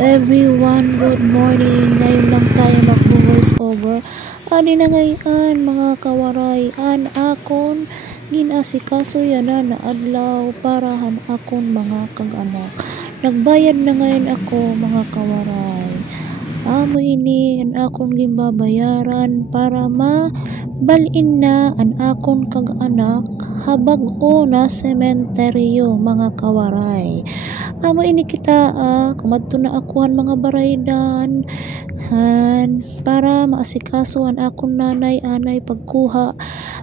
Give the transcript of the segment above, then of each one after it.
everyone, good morning. Ngayon lang tayo mag-voice over. Ani na ngayon mga kawaray, an akon ginasikaso yana na adlaw parahan akon mga kag-anak. Nagbayad na ngayon ako mga kawaray. Amo ini an akon gimbabayaran para mabalin na an akon kag-anak habag o na sementeryo mga kawaray. Amo ini kita kumadto na akuhan mga baraydan para maasikaso an akon nanay anay pagkuha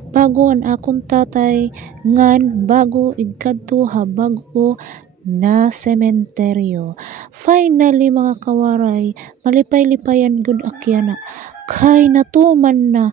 bago an akon tatay ngan bago igkadto habag o na sementeryo. Finally mga kawaray, malipay-lipayan gud akyana kay natuman na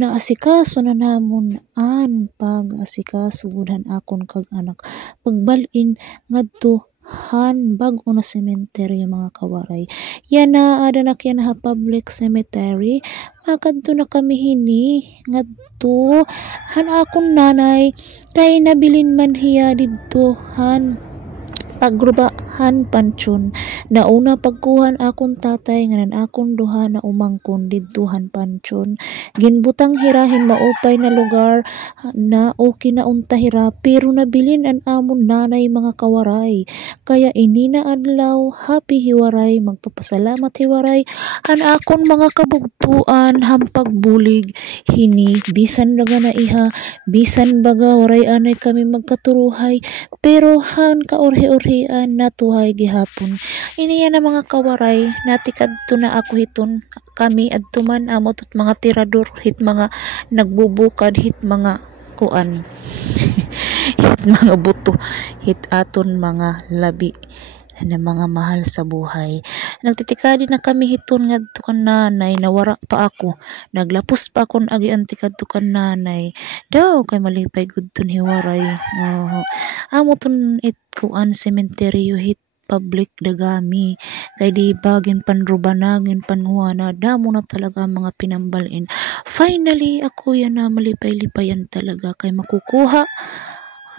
naasikaso na namon an pag-asikaso gudhan akon kag anak pagbalin ngadto han bag-o na cemetery mga kawaray. Yan na ada na kaya na public cemetery. Makadto na kami hini ngadto han akon nanay kay nabilin man hiya didto han pagrubahan pansyon. Nauna pagkuhan akon tatay nganan akon duha na umangkon didtuhan pansyon. Ginbutang hirahin maupay na lugar na okay na unta hira pero nabilin an amon nanay mga kawaray. Kaya ini na adlaw happy hiwaray magpapasalamat hiwaray an akon mga kabugtuan hampag bulig hini bisan daga na iha bisan baga waray anay kami magkaturuhay pero han kaorhe-orhean natuhay gihapon. Iniya na mga kawaray natikadto na ako hiton kami adtuman amot mga tirador hit mga nagbubukad hit mga kuan hit mga buto hit aton mga labi na mga mahal sa buhay. Nagtitikadi na kami hiton ngadto kan nanay nawara pa ako naglapos pa akon agi antikadto kan nanay daw kay malipay gud ton hiwaray. Amo ton it kuan sementeryo hit public dagami kay di bagin panrubanagin panhuana damo na talaga mga pinambalin. Finally ako yan na malipay-lipayan talaga kay makukuha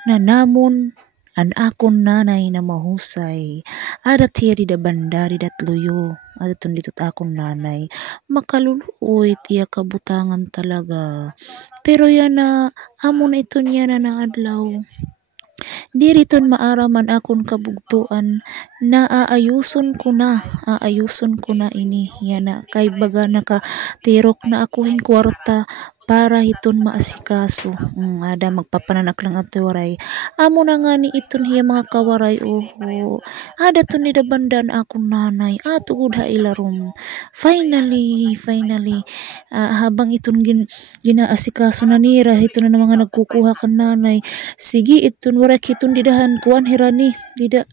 na namon an akon nanay na mahusay. Adat hiya di da banda di dat luyo adaton dito akon nanay makaluluoy tiya kabutangan talaga pero yan na amon ito niya na adlaw diriton maaraman akon kabugtuan na aayuson ko na ini yana kay baga nakatirok na ako hing kwarta para hiton maasikaso. Ada magpapananak lang at waray amo na nga ni iton hiya mga kawaray ada ton ni dabandan akong nanay atugod ha ilarom. Finally habang iton ginaasikaso na nira hiton na mga nagkukuha kan nanay sige iton waray kiton didahan kuan hirani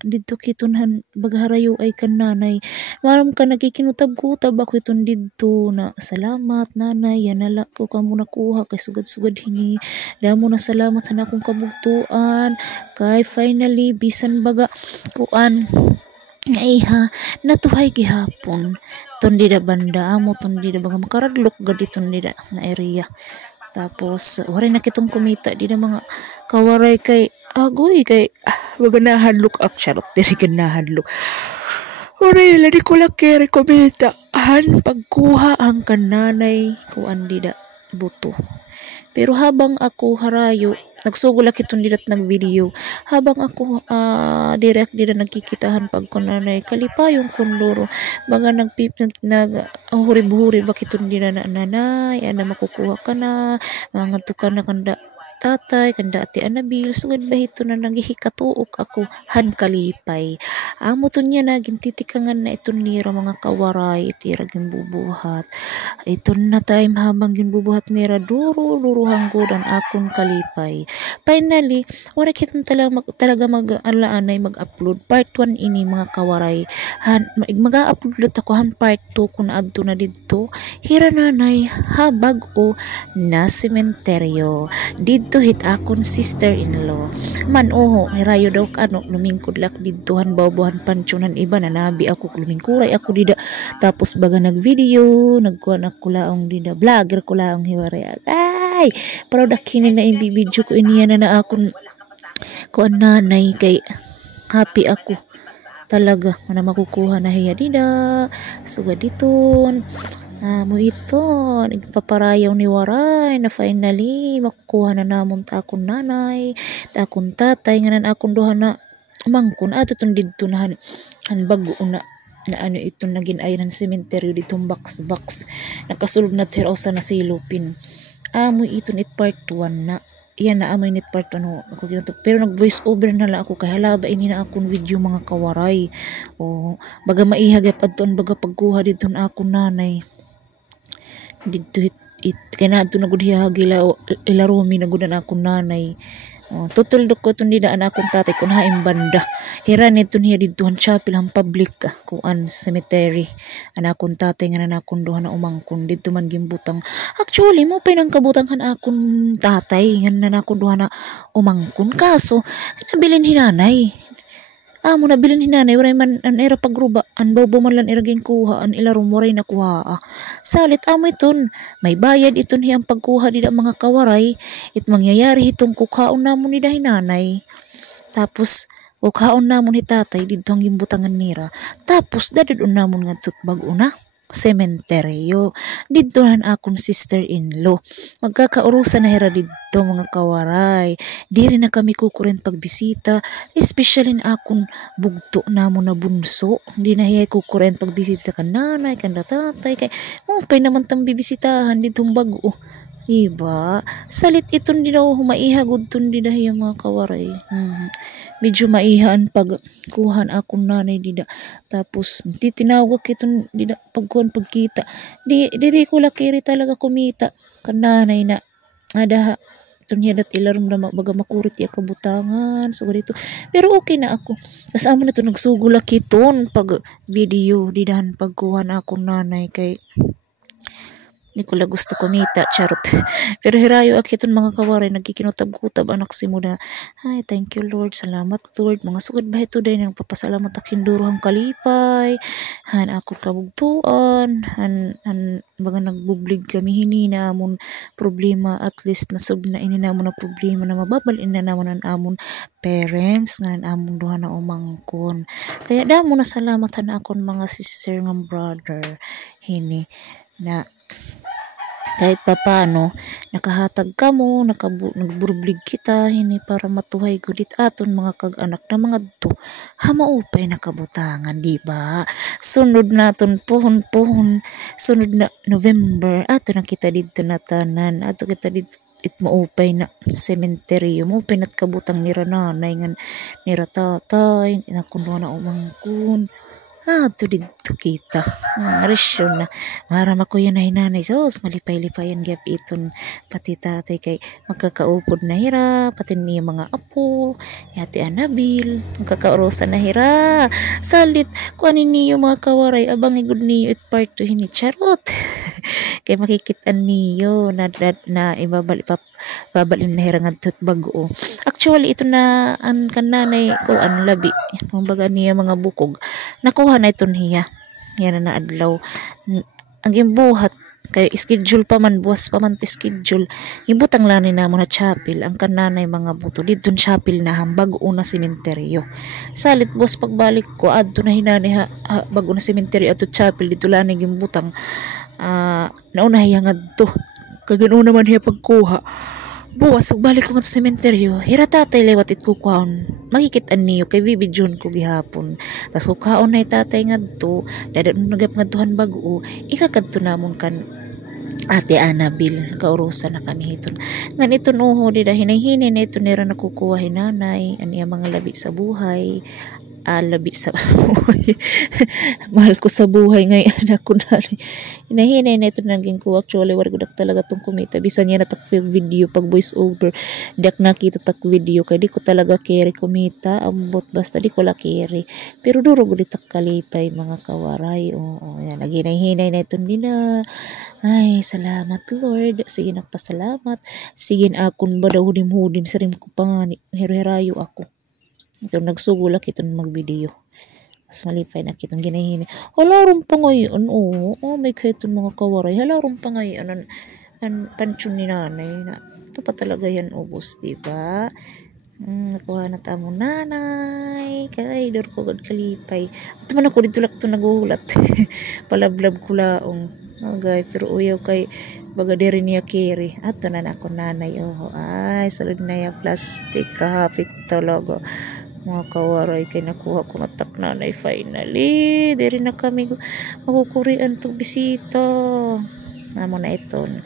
didto kiton han bagharayo ay kan nanay maram ka nakikinutab-kutab ako iton didto na salamat nanay yanala ko kamo nakuha kay sugad-sugad hini damo na salamat han akong kabugtuan kay finally bisan baga kuan nga iha natuhay gihapon ton dida banda amo ton dida baga makaradlok gad iton dida na area. Tapos waray na kitong kumita dida mga kawaray kay agoy kay wag na hadlok charot diri ganahadlok. Waray la di ko laki kumita han pagkuha ang kananay kuan dida buto. Pero habang ako harayo nagsugol akiton didat ng video habang ako direct dida nagkikitahan pag kunanay kalipayong kundoro mga hurib-hurib bakiton dida na nanay ana makukuha ka na mga tukan na kanda tatay kanda ati anabil sugad bahito na nagihikatuok ako han kalipay amo ton niya na gintitikangan na iton nira mga kawaray itira gimbubuhat iton na time habang gimbubuhat nira duro hanggodan akon kalipay. Finally wala kiton talaga mag-alaanay mag-upload part 1 ini mga kawaray mag-upload ako han part 2 kun adto na didto hira nanay habag o na sementeryo didto hit akon sister-in-law man hirayo daw ano lumingkod lak didtohan bawbuhan pansyonan iba na nabi ako lumingkuray ako dida tapos baga nag-video nagkuan ako laong dida vlogger ko laong hiwaray ay proud akini na i-video ko iniya na akon kuan nanay kay happy ako talaga na makukuha na hiya dida sugad diton. Mo ito nagpaparayaw ni waray na finally makukuha na namon ta akong nanay ta akong tatay nga nan akong duha na umangkon ato tong didto na han bago na ano ito naging ayon ng sementeryo ditong box nakasulod na tiraw sa nasilupin. Mo ito it part 1 na yan na amoy net part ano ako ginato pero nag voice over na lang ako kay halaba ini na akong video mga kawaray o baga maihagap adton baga pagkuha dito na akong nanay dito it kana adto na gud hihagila ilarumi na gud na akong nanay. Tutuldok ko itong didaan akong tatay kung haing banda. Hiran ito niya dito ang chapel ang public kuan cemetery. Anakong tatay nga na akong duha na umangkon dito man gimbutang. Actually mo pa nang kabutang kan akong tatay nga na akong duha na umangkon kaso nabilin hinanay. Mo nabilin hinanay waray man an era pagruba an bawbo man lan iraging kuha an ilarom waray na kuha. Salit amo iton may bayad iton hiyang pagkuha dida mga kawaray it mangyayari itong kukaon namon ni hinanay. Tapos kukaon namon ni tatay didto ang gimbutangan nira. Tapos dadudon namon ngadto bag-o na sementeryo didto han akong sister-in-law magkakaurusan na hira didto mga kawaray diri na kami kukurent pagbisita especially akong bugto namon na bunso di na hiya kukurent pagbisita kan nanay kan tatay kay pay naman tang bibisitahan ditong bag-o diba salit iton di daw humaihagod ton di dahi mga kawaray. Medyo maihan pag kuhan akong nanay dida tapos titinawag iton dida pagkuhan pagkita di ko lakiri talaga kumita kan nanay na ada iton hiyadat ilarom na baga makurit ya kabutangan so dito pero okay na ako tas amo na to nagsugulak iton pag video didahan pagkuhan akong nanay kay Di ko la gusto kumita, charot. Pero hirayo akiton mga kawaray, nagkikinutab-kutab anak si muna. Ay, thank you Lord, salamat Lord. Mga sugod ba ito din, ang papasalamat akin duruhang kalipay. Han ako kabugtuan, han mga nagbublig kami hinina amon problema, at least nasub na ini namon na problema na mababalin na namon ang amon parents, nga amon duha na umangkon. Kaya damo na salamatan akon mga sister ng brother, hini, na kahit papano nakahatag ka mo nagburblig kita hini para matuhay gulit aton mga kag-anak na mga to hamaupay nakabutangan di ba sunod naton pohon sunod na November ato na kita didto na tanan ato kita didto it maupay na sementeryo maupay nat kabutang nira nanay ngan nira tatay na kuno na umangkon to dito kita. Resyon na. Marama ko yan na hinanay. So, malipay-lipayan gap iton pati tatay kay magkakaupod na hira. Pati niya mga apo. Yati Anabil. Magkakaurusan na hira. Salit. Kung ano niyo mga kawaray. Abang igod niyo it part to hini. Charot. Kay makikitan niyo na babalin na hirang at bago. Actually, ito na ang kananay ko ang labi. Ang baga niya mga bukog. Nakuha na ito niya. Yan na naadlaw. Ang imbuhat. Kaya schedule pa man. Buwas pa man schedule. Imbutang lani na mo na chapel. Ang kananay mga buto. Dito chapel na hambag una sementeryo. Salit buwas pagbalik ko. Adto na hinani bago na sementeryo. Ato chapel. Dito lani gimbutang. Naunahiyang adto. Kagano naman hiya pagkuha. Buwas, balik ko nga sa sementeryo. Hira tatay lewat it kukaon. Makikitaan niyo kay bibidyon ko gihapon. Tas kukaon na tatay nga to. Dadan nagap nga tuhan bago. Ikakadto namon kan Ate Anabil. Kaurusan na kami hiton. Ngan ito nuho dida hinay-hinay na ito nira nakukuha hinanay. Aniya mga labi sa buhay. Labi sa buhay. Mahal ko sa buhay ngayon anak ko na rin. Hinahinay na ito naging ko. Actually, wargudak talaga itong kumita. Bisa niya natak video pag voice over. Dak nakita tak video. Kaya di ko talaga carry kumita. Ambot basta di ko la carry. Pero duro ko ditak kalipay mga kawaray. Oo, yan. Naghinay-hinay na ito nila. Ay, salamat Lord. Sige nagpasalamat. Sige akon ba daw hudim-hudim. Sarim ko pa nga. Hero-herayo ako. Ito nagsugulak itong mag-video. Mas malipay na kitong ginahini. Halaron pa ngayon. May kahit mga kawaray. Halaron pa ngayon. Ang pansyon ni nanay. Na, ito pa talaga yan ubos, diba? Nakuha na ta mo nanay. Kay, dor ko gud kalipay. At man ako dito lang ito naguhulat. Palablab ko laong. Okay, pero uyaw kay baga diri niya kiri. Ato na ako nanay. Oh, ay, salud na ya plastic. Kahapi ko talaga. Mga kawaray kay nakuha ko matak nanay finally. Diri na kami magkukurian pag bisita. Amo na iton.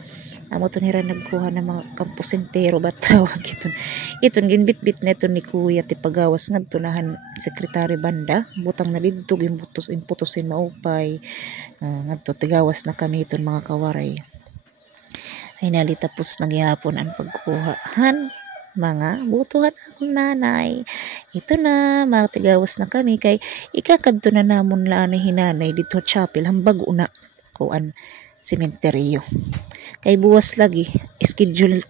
Amo to nira nagkuha ng mga kampusentero ba tawag iton. Iton ginbitbit na iton ni kuya ti pagawas ngadto nahan sekretary banda. Butang na didto imputusin maupay. Ngadto tigawas na kami iton mga kawaray. Finally tapos nagyapon ang pagkuhaan mga butuhan akong nanay. Ito na, matigawas na kami kay ikakadto na namon laanay hinanay dito chapel hambag una kuan sementeryo. Kay buwas lagi schedule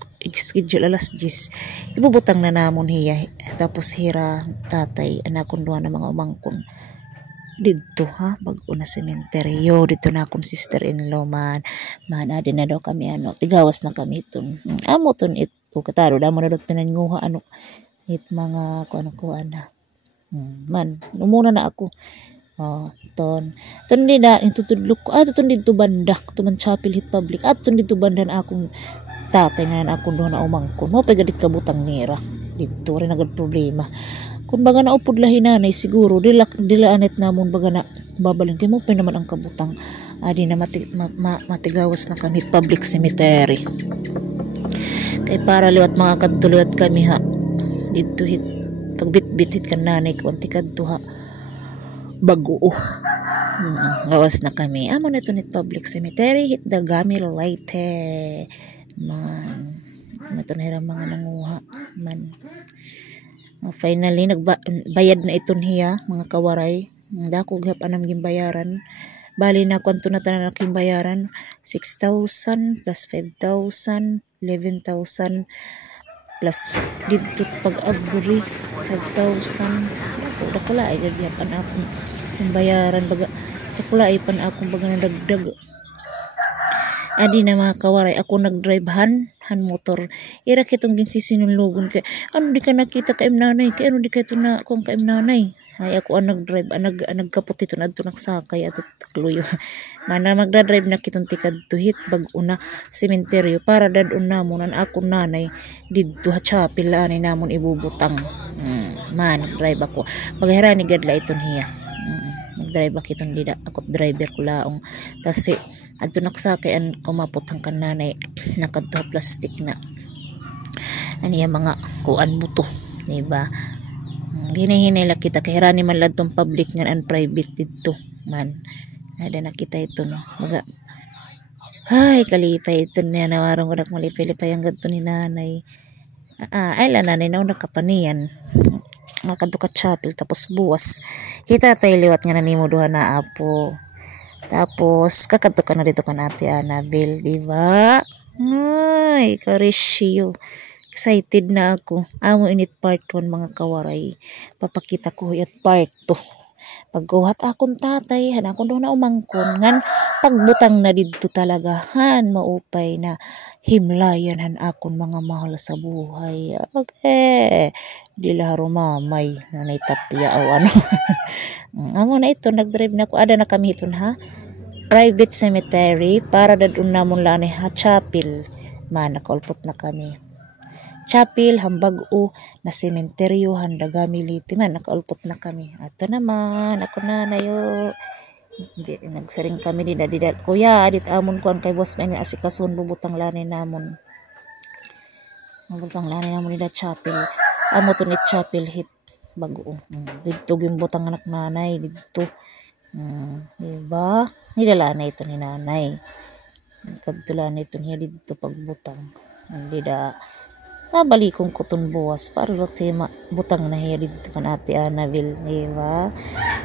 alas 10. Ibubutang na namon hiya tapos hira tatay anakon duha na mga umangkon. Dito ha bag-o na sementeryo dito na akong sister-in-law man din na daw kami tigawas na kami iton. Amo ton ito kataro damo na dot pinanguha it mga kuan na. Man numuna na ako. Ton di na intutudlok ko ton dito banda tuman chapel hit public ton dito banda na akong tatay nga na akong doon na umangkon mo pegadit kabutang nira dito rin agad problema kung baga na upod lahi nanay siguro dilaanit namon baga na babalin kay mo pa naman ang kabutang adi na matigawas na kami public cemetery kay para liwat mga kadtuliwat kami ha dito hit pagbitbit hit kan nanay ko anti kadto ha bago gawas na kami amo na tunit public cemetery hit Dagami Leyte man matunira mga nanguha man finally nagbayad na iton hiya mga kawaray dako gap anam gimbayaran bali na kwanto na tanan aking bayaran 6,000 plus 5,000 11,000 plus dito pag-abri 5,000 dakula ay gagyapan akong bayaran baga dakula ay pan akong baga nagdagdag adi na mga kawaray ako nagdrive han motor ira kitong ginsisinulugon kay ano di ka nakita kay nanay kay ano di ka ito na kung kay nanay ay ako ang nagdrive nagkapot ito na ito nagsakay at takluyo mana magdadrive na kitong tikad tuhit bag-una sementeryo para dadun namon ang akong nanay didto ha chapel anay namon ibubutang man nagdrive ako maghirani gadla iton hiya nagdrive ako itong dida ako driver ko laong kasi adto nagsakay an kumapot ang kananay nakadto plastic na aniya mga kuan buto diba hinahinay lang kita kay rani man ladtong public nga and private dito man ada nakita ito no maga ay kalipay ito niya nawarong ko malipay ang gadto ni nanay ay la nanay na nakapanian nakadto ka chapel tapos buwas kita tay liwat nga nanimo duha na apo tapos kakadto ka na dito kan Ate Annabel diba ay karisyo excited na ako. Amo init part 1 mga kawaray. Papakita ko at part 2. Pagguhat akong tatay, han ako doon na umangkon. Ngan pagbutang na dito talaga. Han maupay na himlayan han akong mga mahal sa buhay. Okay. Dila rumamay. Nanay tapya o ano. Amo na ito. Nagdrive na ako. Ada na kami ito ha. Private cemetery. Para dadun namon lanay ha. Chapel. Nakalpot na kami. Chapel, hambag-o, na sementeryo, Dagami Leyte man, nakaulpot na kami. Ato naman, ako na nayo. Nagsaring kami dida. Kuya, adit amon ko ang kay boss may asikason bubutang lanay namon. Bubutang lanay namon dida chapel. Amo to ni chapel hit bago. Dito gimbutang anak nanay dito. Diba? Nilalanay ito ni nanay. Kadtulan ito niya dito pagbutang. Dida balikong kuton buwas para tema butang na hiya dito kan Ate Annabel diba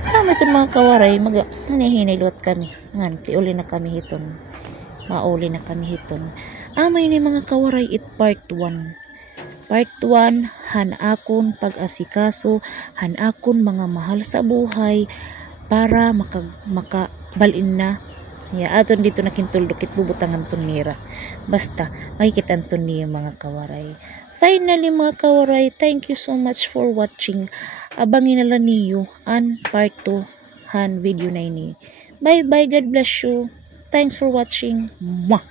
sama itong mga kawaray hinihinilot kami ngan tiuli na kami hiton mauli na kami hiton amay ni mga kawaray it part 1 han akon pag-asikaso han akon mga mahal sa buhay para makabalin na aton dito nakintuldo kit bubutangan ton nira basta makikita anton niyo mga kawaray Finally mga kawaray, thank you so much for watching. Abangin na lang niyo ang part 2 han video na ini. Bye bye, God bless you. Thanks for watching. Mwah!